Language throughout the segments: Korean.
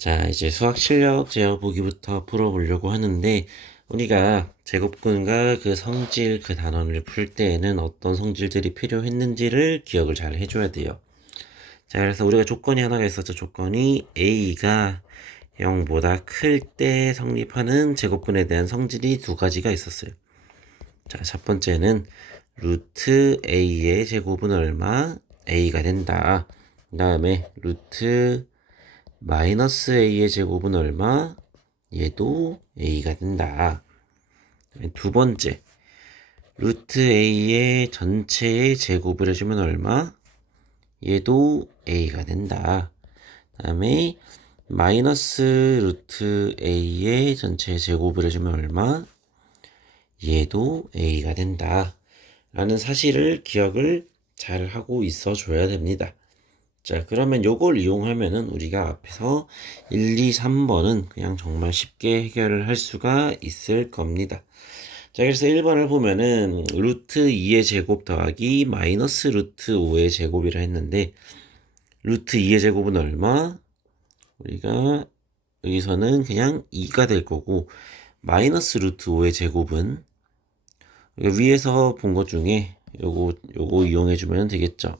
자, 이제 수학 실력 제어보기부터 풀어보려고 하는데, 우리가 제곱근과 그 성질 그 단원을 풀 때에는 어떤 성질들이 필요했는지를 기억을 잘 해줘야 돼요. 자, 그래서 우리가 조건이 하나가 있었죠. 조건이 A가 0보다 클 때 성립하는 제곱근에 대한 성질이 두 가지가 있었어요. 자, 첫 번째는 루트 A의 제곱은 얼마? A가 된다. 그 다음에 루트 마이너스 a의 제곱은 얼마? 얘도 a가 된다. 두 번째, 루트 a의 전체의 제곱을 해주면 얼마? 얘도 a가 된다. 다음에 마이너스 루트 a의 전체 제곱을 해주면 얼마? 얘도 a가 된다. 라는 사실을 기억을 잘 하고 있어 줘야 됩니다. 자, 그러면 요걸 이용하면은 우리가 앞에서 1, 2, 3번은 그냥 정말 쉽게 해결을 할 수가 있을 겁니다. 자, 그래서 1번을 보면은 루트 2의 제곱 더하기 마이너스 루트 5의 제곱이라 했는데, 루트 2의 제곱은 얼마? 우리가 여기서는 그냥 2가 될 거고, 마이너스 루트 5의 제곱은 위에서 본 것 중에 요거 이용해주면 되겠죠.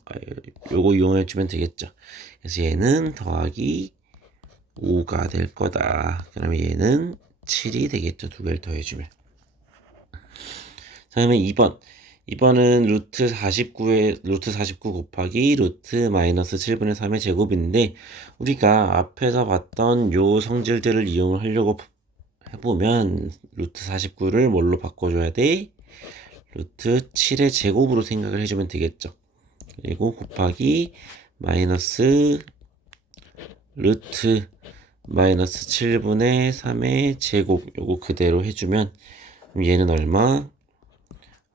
요거 이용해주면 되겠죠. 그래서 얘는 더하기 5가 될 거다. 그러면 얘는 7이 되겠죠. 두 개를 더해주면. 다음에 2번. 2번은 루트 49 곱하기 루트 마이너스 7분의 3의 제곱인데, 우리가 앞에서 봤던 요 성질들을 이용하려고 해보면, 루트 49를 뭘로 바꿔줘야 돼? 루트 7의 제곱으로 생각을 해주면 되겠죠. 그리고 곱하기 마이너스 루트 마이너스 7분의 3의 제곱, 요거 그대로 해주면 얘는 얼마?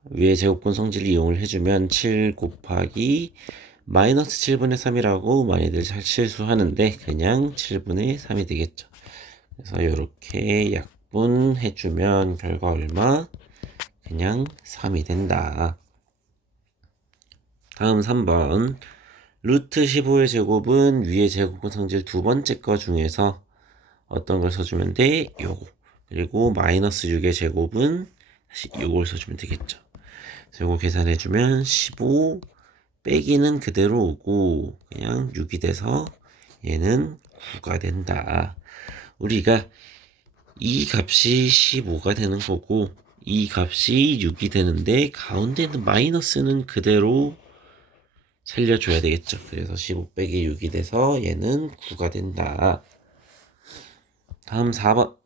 위에 제곱근 성질을 이용을 해주면 7 곱하기 마이너스 7분의 3이라고 많이들 잘 실수하는데 그냥 7분의 3이 되겠죠. 그래서 이렇게 약분해주면 결과 얼마? 그냥 3이 된다. 다음 3번. 루트 15의 제곱은 위의 제곱근 성질 두 번째 거 중에서 어떤 걸 써주면 돼? 요거. 그리고 마이너스 6의 제곱은 다시 요걸 써주면 되겠죠. 요거 계산해주면 15 빼기는 그대로 오고 그냥 6이 돼서 얘는 9가 된다. 우리가 이 값이 15가 되는 거고 이 값이 6이 되는데 가운데 있는 마이너스는 그대로 살려줘야 되겠죠. 그래서 15 빼기 6이 돼서 얘는 9가 된다. 다음 4번.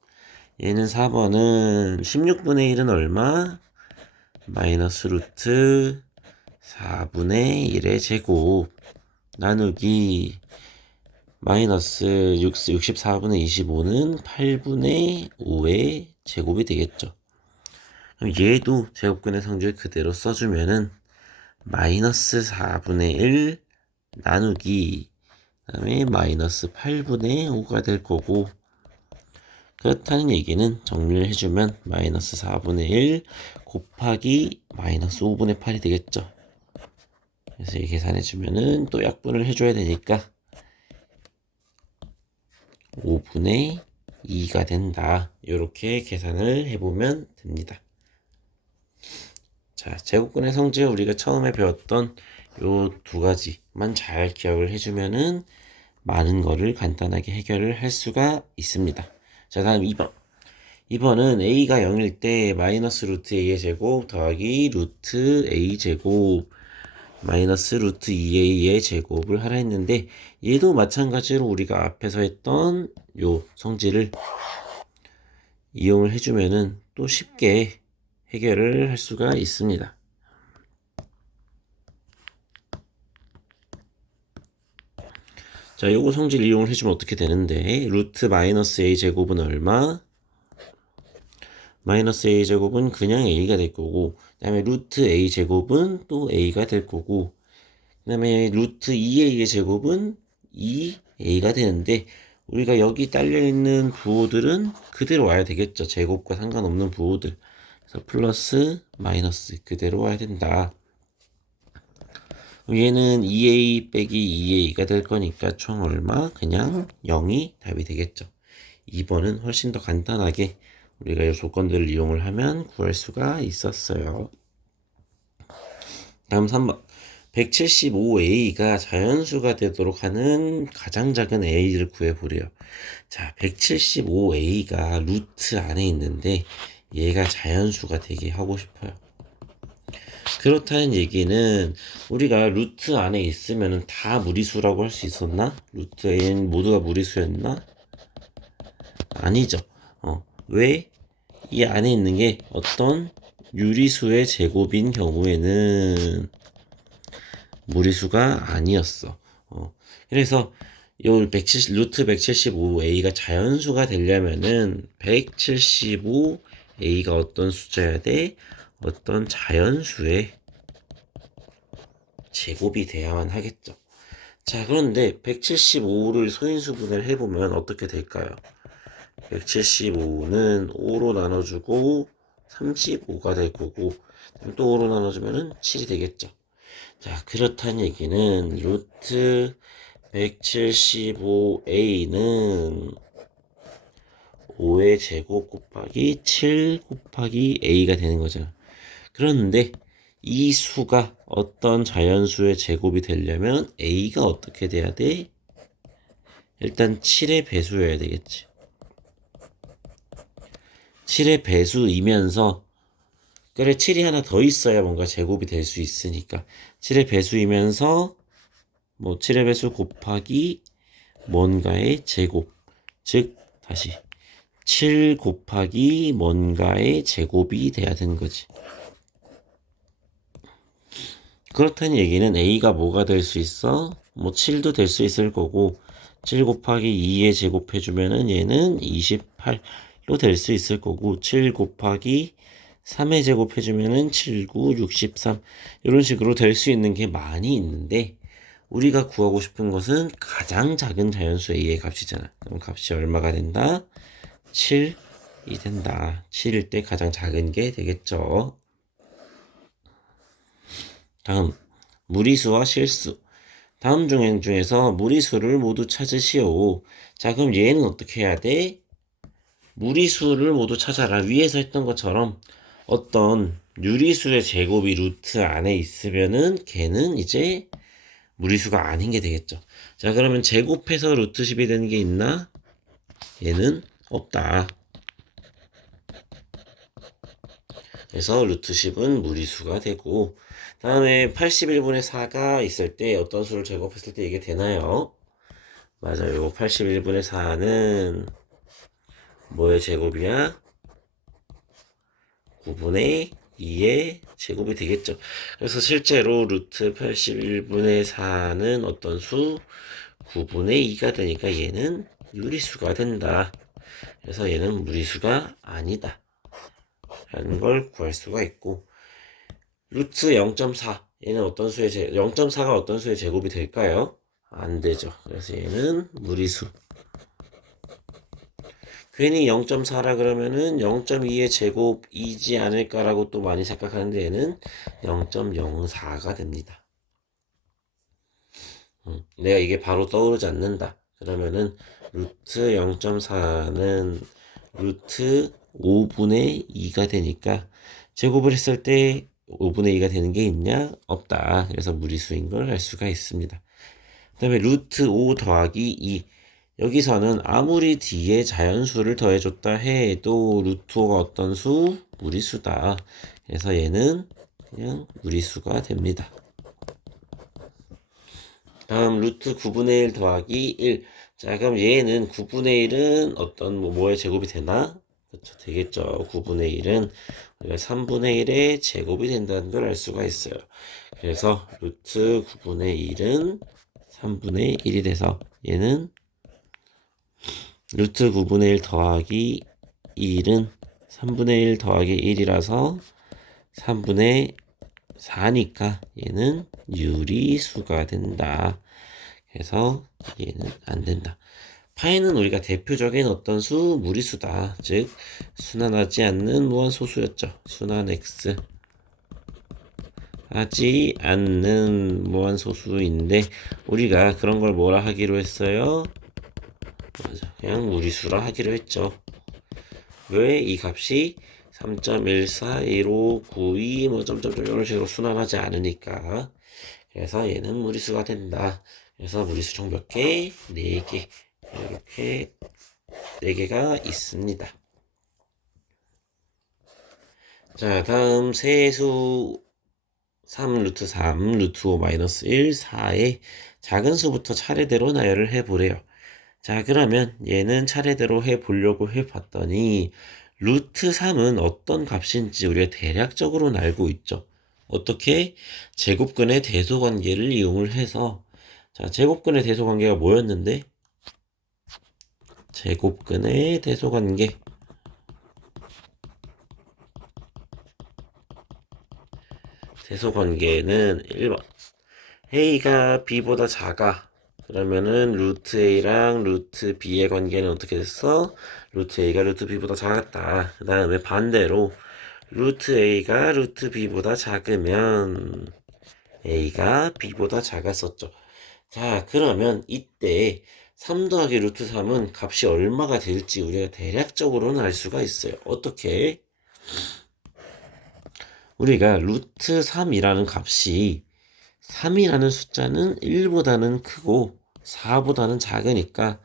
얘는 4번은 16분의 1은 얼마? 마이너스 루트 4분의 1의 제곱 나누기 마이너스 64분의 25는 8분의 5의 제곱이 되겠죠. 그럼 얘도 제곱근의 성질 그대로 써주면은 마이너스 4분의 1 나누기 그다음에 마이너스 8분의 5가 될 거고 그렇다는 얘기는 정리를 해주면 마이너스 4분의 1 곱하기 마이너스 5분의 8이 되겠죠. 그래서 이 계산해주면은 또 약분을 해줘야 되니까 5분의 2가 된다. 이렇게 계산을 해보면 됩니다. 자, 제곱근의 성질 우리가 처음에 배웠던 요 두 가지만 잘 기억을 해주면은 많은 거를 간단하게 해결을 할 수가 있습니다. 자, 다음 2번. 2번은 a가 0일 때 마이너스 루트 a의 제곱 더하기 루트 a 제곱 마이너스 루트 2a의 제곱을 하라 했는데 얘도 마찬가지로 우리가 앞에서 했던 요 성질을 이용을 해주면은 또 쉽게 해결을 할 수가 있습니다. 자, 요거 성질 이용을 해주면 어떻게 되는데 루트 마이너스 a 제곱은 얼마? 마이너스 a 제곱은 그냥 a가 될 거고 그 다음에 루트 a 제곱은 또 a가 될 거고 그 다음에 루트 2a의 제곱은 2a가 되는데 우리가 여기 딸려있는 부호들은 그대로 와야 되겠죠. 제곱과 상관없는 부호들. 그래서 플러스 마이너스 그대로 와야 된다. 얘는 2a 빼기 2a가 될 거니까 총 얼마? 그냥 0이 답이 되겠죠. 2번은 훨씬 더 간단하게 우리가 이 조건들을 이용을 하면 구할 수가 있었어요. 다음 3번. 175a가 자연수가 되도록 하는 가장 작은 a를 구해보래요. 자, 175a가 루트 안에 있는데 얘가 자연수가 되게 하고 싶어요. 그렇다는 얘기는 우리가 루트 안에 있으면 다 무리수라고 할 수 있었나? 루트 a는 모두가 무리수였나? 아니죠. 왜? 이 안에 있는 게 어떤 유리수의 제곱인 경우에는 무리수가 아니었어. 그래서 요 170, 루트 175a가 자연수가 되려면은 175a가 어떤 숫자여야 돼? 어떤 자연수의 제곱이 돼야만 하겠죠. 자, 그런데 175를 소인수분해를 해보면 어떻게 될까요? 175는 5로 나눠주고 35가 될 거고 또 5로 나눠주면 7이 되겠죠. 자, 그렇다는 얘기는 루트 175a는 5의 제곱 곱하기 7 곱하기 a가 되는 거죠. 그런데 이 수가 어떤 자연수의 제곱이 되려면 a가 어떻게 돼야 돼? 일단 7의 배수여야 되겠지. 7의 배수이면서 그래 7이 하나 더 있어야 뭔가 제곱이 될 수 있으니까 7의 배수이면서 뭐 7의 배수 곱하기 뭔가의 제곱, 즉 다시 7 곱하기 뭔가의 제곱이 돼야 되는 거지. 그렇다는 얘기는 a가 뭐가 될 수 있어? 뭐 7도 될 수 있을 거고 7 곱하기 2에 제곱해주면은 얘는 28로 될 수 있을 거고 7 곱하기 3에 제곱해주면은 7, 9, 63 이런 식으로 될 수 있는 게 많이 있는데 우리가 구하고 싶은 것은 가장 작은 자연수 a의 값이잖아. 그럼 값이 얼마가 된다? 7이 된다. 7일 때 가장 작은 게 되겠죠. 다음 무리수와 실수. 다음 중에서 무리수를 모두 찾으시오. 자, 그럼 얘는 어떻게 해야 돼? 무리수를 모두 찾아라. 위에서 했던 것처럼 어떤 유리수의 제곱이 루트 안에 있으면은 걔는 이제 무리수가 아닌 게 되겠죠. 자, 그러면 제곱해서 루트 10이 되는 게 있나? 얘는 없다. 그래서 루트 10은 무리수가 되고 다음에 81분의 4가 있을 때 어떤 수를 제곱했을 때 이게 되나요? 맞아요. 81분의 4는 뭐의 제곱이야? 9분의 2의 제곱이 되겠죠. 그래서 실제로 루트 81분의 4는 어떤 수? 9분의 2가 되니까 얘는 유리수가 된다. 그래서 얘는 무리수가 아니다. 라는 걸 구할 수가 있고 루트 0.4 얘는 어떤 수의 0.4가 어떤 수의 제곱이 될까요? 안 되죠. 그래서 얘는 무리수. 괜히 0.4라 그러면은 0.2의 제곱이지 않을까라고 또 많이 생각하는데 얘는 0.04가 됩니다. 내가 이게 바로 떠오르지 않는다. 그러면은 루트 0.4는 루트 5분의 2가 되니까 제곱을 했을 때 5분의 2가 되는 게 있냐? 없다. 그래서 무리수인 걸 알 수가 있습니다. 그 다음에 루트 5 더하기 2 여기서는 아무리 뒤에 자연수를 더해줬다 해도 루트 5가 어떤 수? 무리수다. 그래서 얘는 그냥 무리수가 됩니다. 다음 루트 9분의 1 더하기 1. 자, 그럼 얘는 9분의 1은 어떤 뭐의 제곱이 되나? 그렇죠. 되겠죠. 9분의 1은 우리가 3분의 1의 제곱이 된다는 걸 알 수가 있어요. 그래서 루트 9분의 1은 3분의 1이 돼서 얘는 루트 9분의 1 더하기 1은 3분의 1 더하기 1이라서 3분의 4니까 얘는 유리수가 된다. 그래서 얘는 안 된다. 파이는 우리가 대표적인 어떤 수? 무리수다. 즉 순환하지 않는 무한소수였죠. 순환 x 하지 않는 무한소수인데 우리가 그런 걸 뭐라 하기로 했어요? 맞아, 그냥 무리수라 하기로 했죠. 왜 이 값이 3.141592 뭐 점점점 이런 식으로 순환하지 않으니까. 그래서 얘는 무리수가 된다. 그래서 무리수 총 몇 개? 4개. 이렇게 4개가 있습니다. 자, 다음 세수 3 루트 3 루트 5 마이너스 1 4의 작은 수부터 차례대로 나열을 해보래요. 자, 그러면 얘는 차례대로 해보려고 해봤더니 루트 3은 어떤 값인지 우리가 대략적으로는 알고 있죠. 어떻게? 제곱근의 대소관계를 이용을 해서, 자, 제곱근의 대소관계가 뭐였는데? 제곱근의 대소관계. 대소관계는 1번. a가 b보다 작아. 그러면은 루트 a랑 루트 b의 관계는 어떻게 됐어? 루트 a가 루트 b보다 작았다. 그 다음에 반대로 루트 a가 루트 b보다 작으면 a가 b보다 작았었죠. 자, 그러면 이때 3 더하기 루트 3은 값이 얼마가 될지 우리가 대략적으로는 알 수가 있어요. 어떻게? 우리가 루트 3이라는 값이 3이라는 숫자는 1보다는 크고 4보다는 작으니까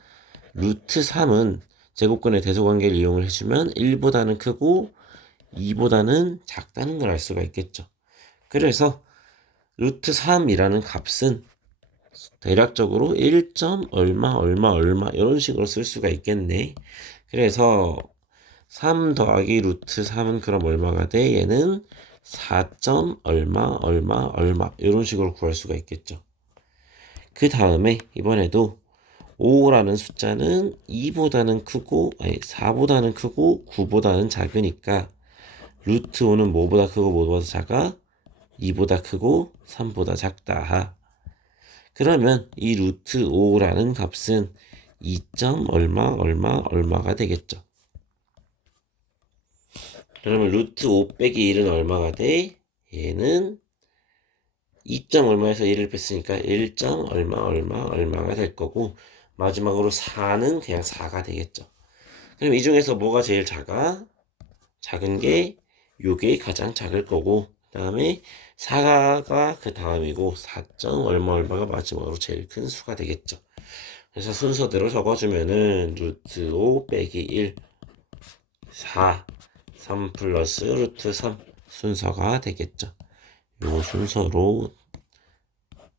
루트 3은 제곱근의 대소관계를 이용을 해주면 1보다는 크고 2보다는 작다는 걸 알 수가 있겠죠. 그래서 루트 3이라는 값은 대략적으로 1. 얼마 얼마 얼마 이런 식으로 쓸 수가 있겠네. 그래서 3 더하기 루트 3은 그럼 얼마가 돼? 얘는 4. 얼마 얼마 얼마 이런 식으로 구할 수가 있겠죠. 그 다음에 이번에도 5라는 숫자는 2보다는 크고 4보다는 크고 9보다는 작으니까 루트 5는 뭐보다 크고 뭐보다 작아? 2보다 크고 3보다 작다. 그러면 이 루트 5라는 값은 2. 얼마 얼마 얼마가 되겠죠. 그러면 루트 5 빼기 1은 얼마가 돼? 얘는 2. 얼마에서 1을 뺐으니까 1. 얼마 얼마 얼마가 될 거고 마지막으로 4는 그냥 4가 되겠죠. 그럼 이 중에서 뭐가 제일 작아? 작은 게 요게 가장 작을 거고 그 다음에 4가 그 다음이고 4. 얼마 얼마가 마지막으로 제일 큰 수가 되겠죠. 그래서 순서대로 적어주면은 루트 5 빼기 1 4 3 플러스 루트 3 순서가 되겠죠. 요 순서로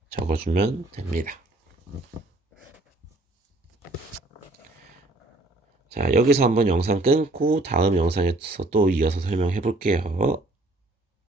적어주면 됩니다. 자, 여기서 한번 영상 끊고 다음 영상에서 또 이어서 설명해 볼게요.